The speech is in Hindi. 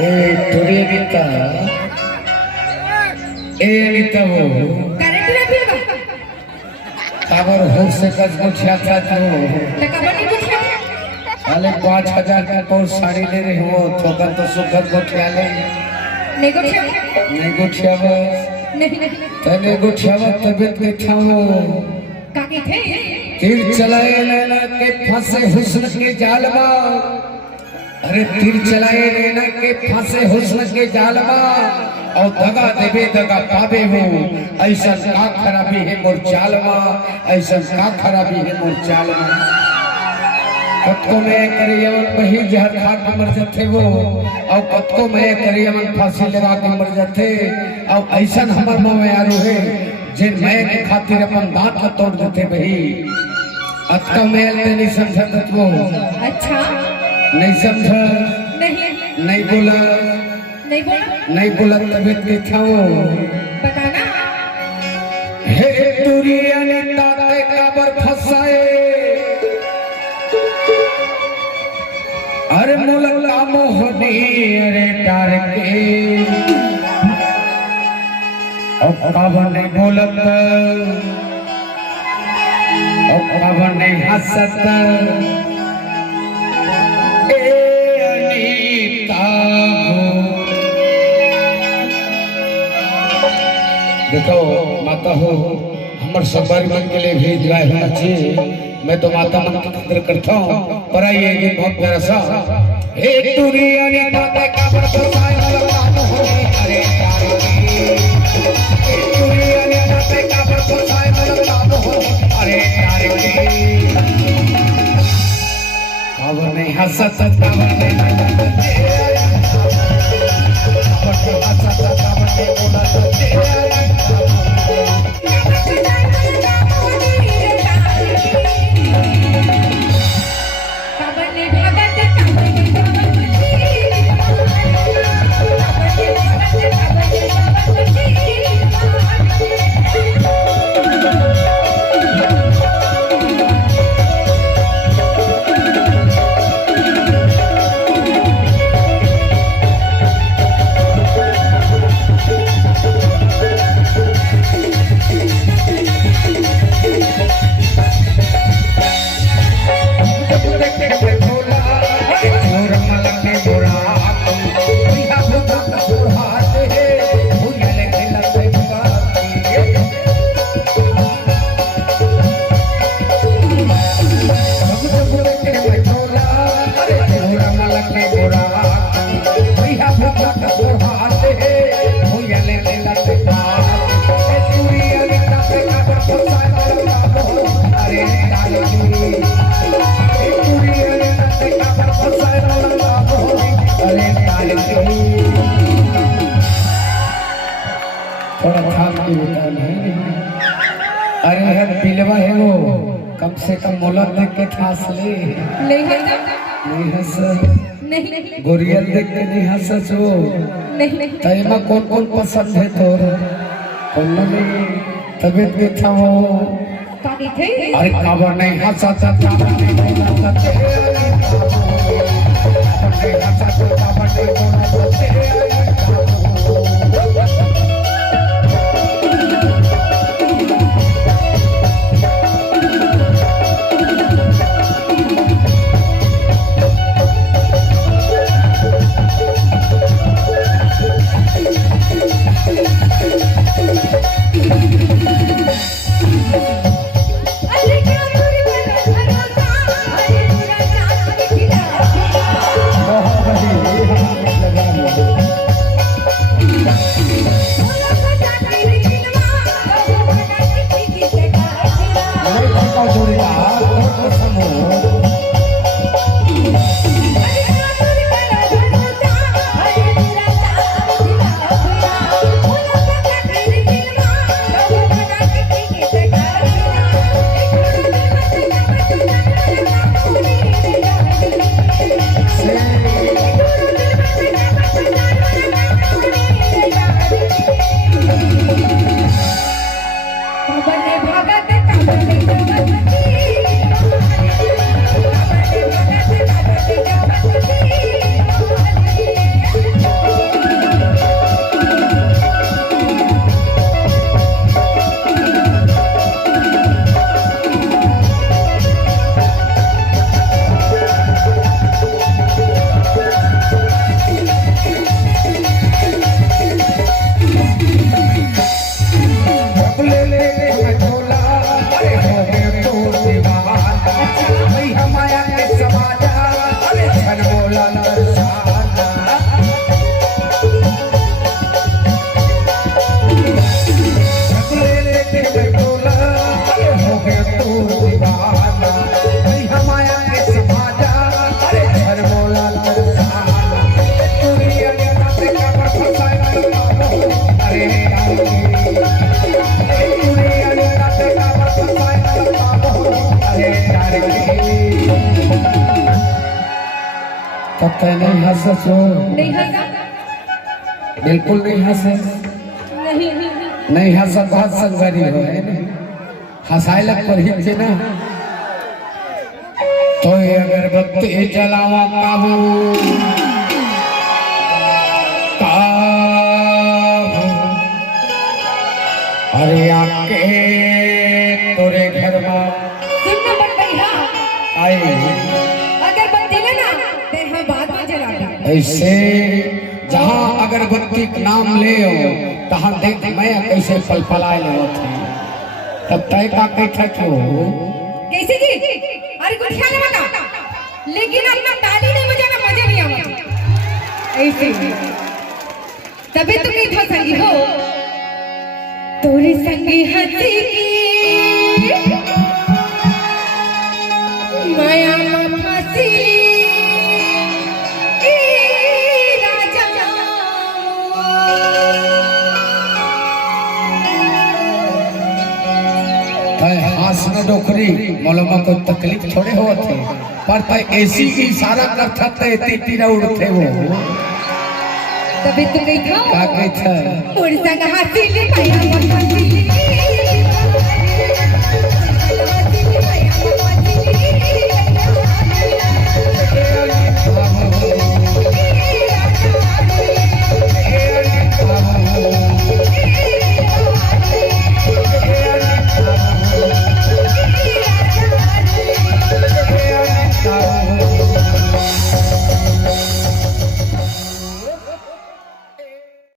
ए तुरी गीता ए गीता वो करेक्ट ना फिर काबर हो से कस गुठिया था तो कबर नहीं कुछ साले 5000 का कोर साड़ी ले रहे हो थोकर तो सुखर गुठिया ले नहीं कुछ नहीं गुठिया बस नहीं तने गुठिया तबियत के ठाओ काके थे तीर चलाए नैना के फंसे हुस्न के जाल में अरे तीर चलाए नैना के फंसे हुस्न के जाल में और दगा देवे दगा पावे हो ऐसा का खराबी है मोर चाल में ऐसा का खराबी है मोर चाल में कतको में करियमन बही जहर खा के मर जाते वो और कतको में करियमन फांसी लगा के मर जाते और ऐसा हमर में यारो है जिन मैं के खातिर अपन दांत का तोड़ देते बही अतका मेल में नहीं समझत वो अच्छा नहीं समझ नहीं बोला नहीं बोला तबियत के खाओ बताना हे दुनिया ने ताते काबर फसाए अरे मुलका मोहनी अरे डार के और काबर नहीं बोलत और काबर नहीं हंसत ए अनीता देखो माता हो हमारे सवारी मन के लिए भी दुआ होना चाहिए मैं तो माता मन की कदर करता हूँ पर आइए ये बहुत प्यारा सा हे दुनिया ने ताते काबर फसाए मुलका मोहनी अरे डार के दुनिया ने ताते काबर फसाए मुलका मोहनी अरे डार के काबर नहीं हंसत काबर नहीं थोड़ा खाम की बता नहीं अरे यार बिलवा है वो कम से कम मोला देख के खास ले नहीं हंस नहीं गोरियल देख के नहीं हंस वो नहीं तैमा कौन कौन पसंद है तोर कौन नहीं तबियत के था वो काके थे अरे काबर नहीं हंसा था काबर नहीं बोला तो नहीं हंस हो, नहीं हंसा, बिल्कुल नहीं हंसे, नहीं नहीं हंस बहुत संगरी हो हंसाए लग पर ही थे ना। तो ये अगरबत्ती जलावा काबू अरे आके तोरे घर में सुनना बन भैया, आई अगरबत्ती लेना तेरे बाद में जला दे। ऐसे जहाँ अगरबत्ती का नाम ले तहाँ देख मैं कैसे पल पलाए ले तब तय का कैसा क्यों कैसे जी? अरे कुछ ख्याल मत, लेकिन अपना ताली नहीं बजाना मजा नहीं आवा ऐसे। तभी तो कहीं था संगी हो तोरे संगी हंसी की माया में फंसी राजा। हाथ में डोकरी मोलमा को तकलीफ थोड़े होते पर तय ऐसी इशारा करता थे तीरा उड़ते वो तभी तो कहीं था का कहता तोरे संग हंसी माया में फंसी